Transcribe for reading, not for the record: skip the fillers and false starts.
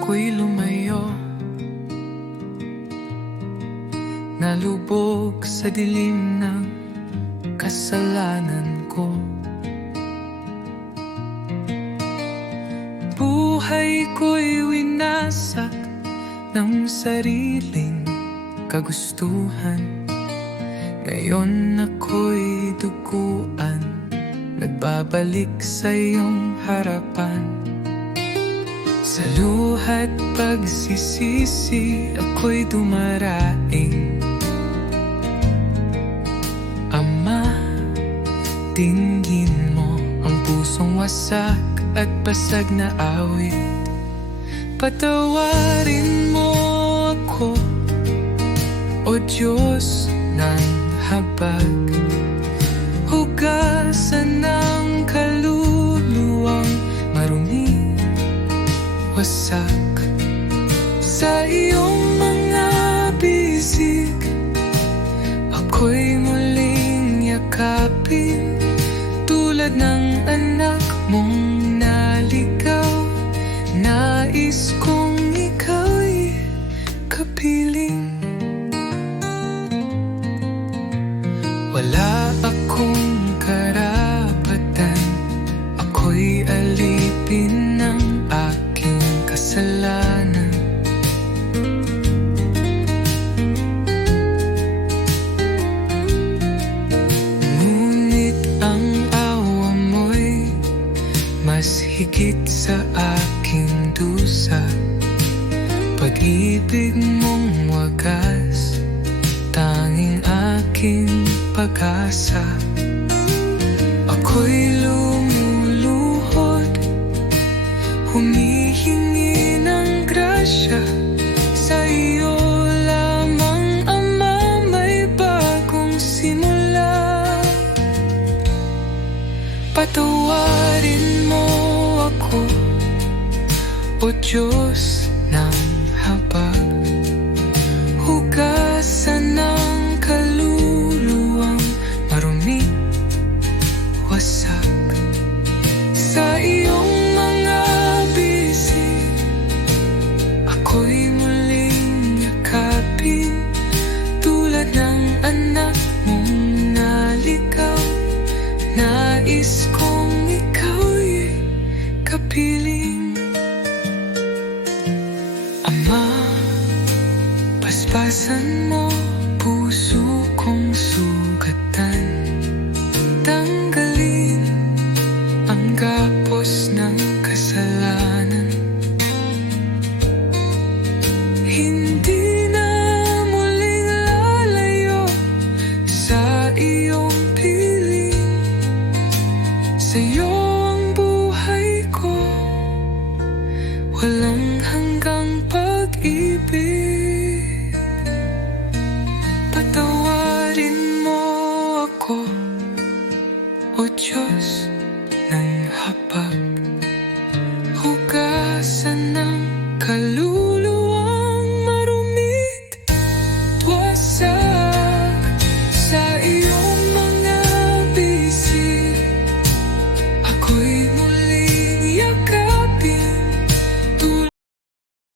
ako'y lumayo, nalubog sa dilim ng kasalanan ko. Buhay ko'y winasak ng sariling kagustuhan. Ngayon ako'y duguan, nagbabalik sa iyong harapan. Sa luha't pagsisisi ako'y dumaraing. Ama, tingin mo ang pusong wasak at basag na awit. Patawarin mo ako, O Diyos ng habag. Hugasan ng kaluluwang marumi, wasak sa iyong mga bisig. Ako'y muling yakapin, tulad ng anak mong naligaw. Nais kong ikaw'y kapiling. Wala akong karapatan, ako'y alipin ng aking kasalanan. Ngunit ang awa mo'y mas higit sa aking dusa. Pag-ibig mong wagas, tanging aking pag-asa. Ako'y lumuluhod, humihingi ng grasya. Sa iyo lamang, Ama, may bagong simula. Patawarin mo ako, O Diyos ng habag. Hugasan ng kaluluwang marumi, wasak sa iyong mga bisig. Ako'y muling yakapin, tulad ng anak mong naligaw. Nais kong ikaw'y kapiling. Ama, paspasan mo puso kong sugatan. Tanggalin ang gapos ng kasalanan. Hindi na muling lalayo sa iyong piling. Sa'yo ang buhay ko, walang hanggang pag-ibig.